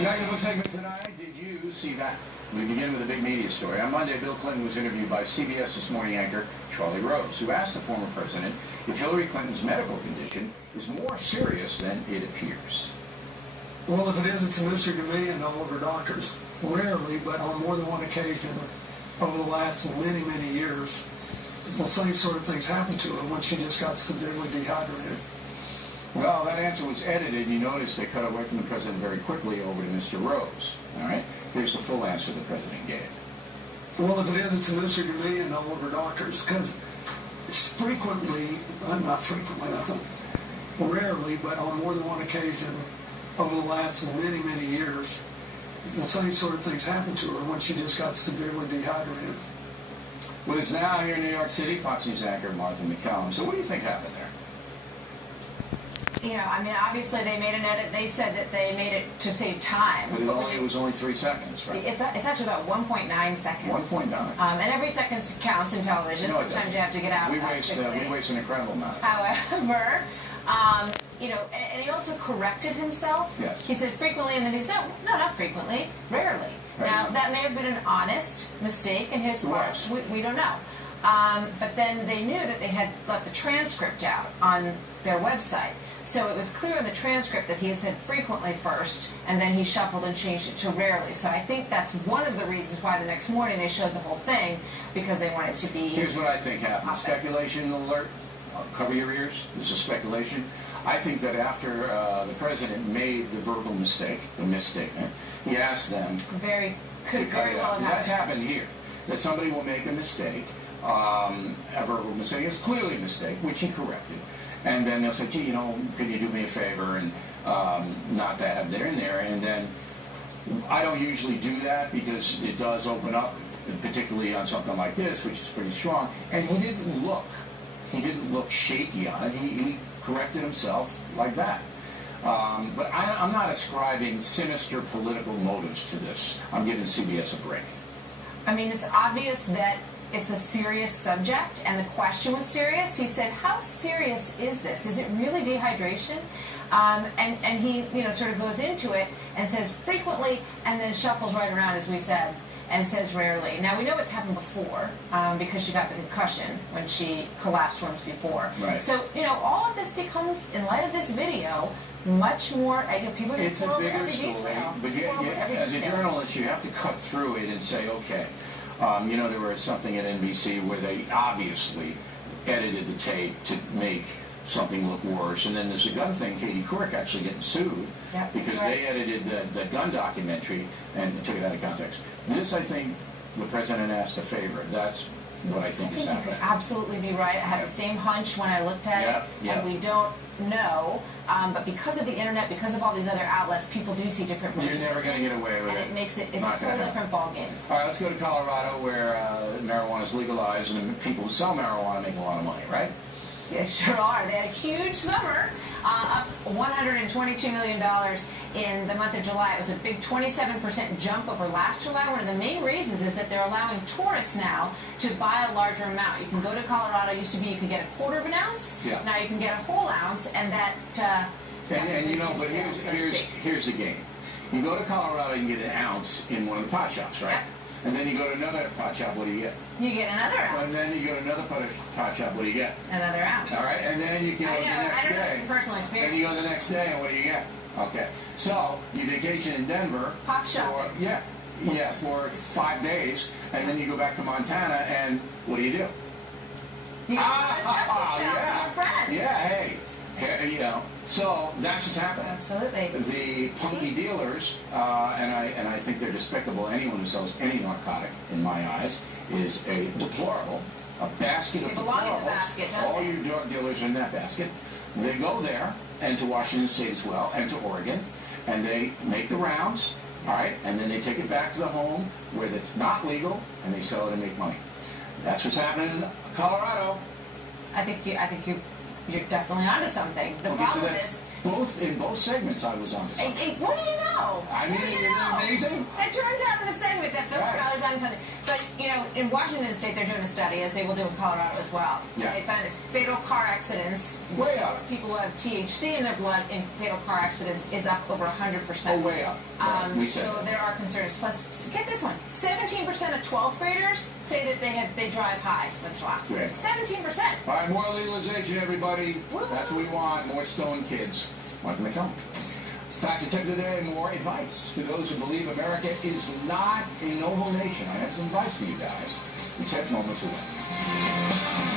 Now, your segment tonight, did you see that? We begin with a big media story. On Monday, Bill Clinton was interviewed by CBS This Morning anchor Charlie Rose, who asked the former president if Hillary Clinton's medical condition is more serious than it appears. Well, if it is, it's a mystery to me and all of her doctors. Rarely, but on more than one occasion over the last many, many years, the same sort of things happened to her when she just got severely dehydrated. Well, that answer was edited. You notice they cut away from the president very quickly over to Mr. Rose. All right? Here's the full answer the president gave. Well, if it is, it's a mystery to me and all of her doctors, because frequently, not frequently, rarely, but on more than one occasion over the last many, many years, the same sort of things happened to her when she just got severely dehydrated. Well, it's now here in New York City, Fox News anchor Martha McCallum. So what do you think happened there? You know, I mean, obviously they made an edit. They said that they made it to save time. But it was only 3 seconds, right? It's actually about 1.9 seconds. 1.9. And every second counts in television. No, sometimes you have to get out. We waste an incredible amount of time. However, you know, and he also corrected himself. Yes. He said frequently, and then he said, no, not frequently, rarely. Right. Now, that may have been an honest mistake in his part. We don't know. But then they knew that they had let the transcript out on their website. So it was clear in the transcript that he had said frequently first, and then he shuffled and changed it to rarely. So I think that's one of the reasons why the next morning they showed the whole thing, because they wanted to be... Here's what I think happened. Speculation alert. Cover your ears. This is speculation. I think that after the president made the verbal mistake, the misstatement, he asked them could very well have That's happened here. That somebody will make a mistake, a verbal mistake. It's clearly a mistake, which he corrected. And then they'll say, gee, you know, can you do me a favor and not to have that in there? And then I don't usually do that because it does open up, particularly on something like this, which is pretty strong. And he didn't look shaky on it. He corrected himself like that. But I'm not ascribing sinister political motives to this. I'm giving CBS a break. I mean, it's obvious that it's a serious subject, and the question was serious. He said, how serious is this? Is it really dehydration? And he, you know, sort of goes into it and says frequently, and then shuffles right around, as we said, and says rarely. Now, we know it's happened before because she got the concussion when she collapsed once before. Right. So, you know, all of this becomes, in light of this video, much more, you know, people it's a bigger story, but as a journalist, you have to cut through it and say, okay, you know, there was something at NBC where they obviously edited the tape to make something look worse, and then there's a gun thing, Katie Couric actually getting sued because they edited the gun documentary and took it out of context. This, I think, the president asked a favor. That's what I think is happening. You could absolutely be right. I had the same hunch when I looked at it, and we don't know, but because of the internet, because of all these other outlets, people do see different versions. You're never going to get away with it. And it makes it's a whole different ballgame. All right, let's go to Colorado, where marijuana is legalized, and the people who sell marijuana make a lot of money, right? They sure are. They had a huge summer, up $122 million in the month of July. It was a big 27% jump over last July. One of the main reasons is that they're allowing tourists now to buy a larger amount. You can go to Colorado. It used to be you could get a quarter of an ounce. Yeah. Now you can get a whole ounce, and that... and you know, but here's the game. You go to Colorado, you can get an ounce in one of the pot shops, right? Yep. And then you go to another pot shop, what do you get? You get another ounce. And then you go to another pot shop, what do you get? Another ounce. All right, and then you go the next day. I know, from personal experience. And you go the next day, and what do you get? Okay, so you vacation in Denver. Pot shop. For 5 days, and then you go back to Montana, and what do? You go to your friends. Yeah, hey. You know, so that's what's happening. Absolutely. The punky dealers, and I think they're despicable. Anyone who sells any narcotic, in my eyes, is a deplorable, a basket of deplorables. They belong in the basket, don't they? All your drug dealers are in that basket. They go there, and to Washington State as well, and to Oregon, and they make the rounds, all right, and then they take it back to the home where it's not legal, and they sell it and make money. That's what's happening in Colorado. I think you're definitely onto something. The problem is in both segments, I was onto something. Hey, what do you know? I mean, What do you isn't it know? amazing? It turns out in the segment that Philip Right. Riley's onto something. But, you know, in Washington State, they're doing a study, as they will do in Colorado as well. Yeah. They found that fatal car accidents, Way up. people who have THC in their blood in fatal car accidents, is up over 100%. Oh, way up. Right. We said So that. there are concerns. Plus, get this one: 17% of 12th graders say that they drive high once in a while. Great. 17%. All right, more legalization, everybody. Woo. That's what we want. More stoned kids. Want them to come. Fact and tip of the day, more advice for those who believe America is not a noble nation. I have some advice for you guys. The tip moments away.